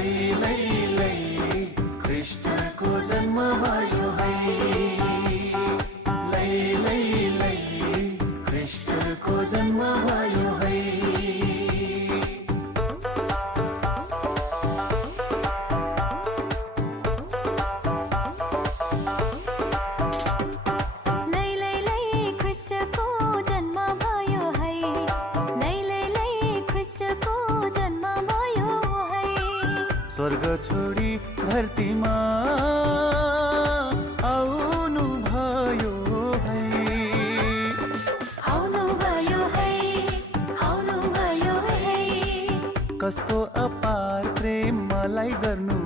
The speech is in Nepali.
लै लै लै कृष्णको जन्म भयो है लै लै लै कृष्णको जन्म भयो है स्वर्ग छोडी धरतीमा आउनु भयो है आउनु भयो है आउनु भयो है कस्तो अपार प्रेम मलाई गर्नु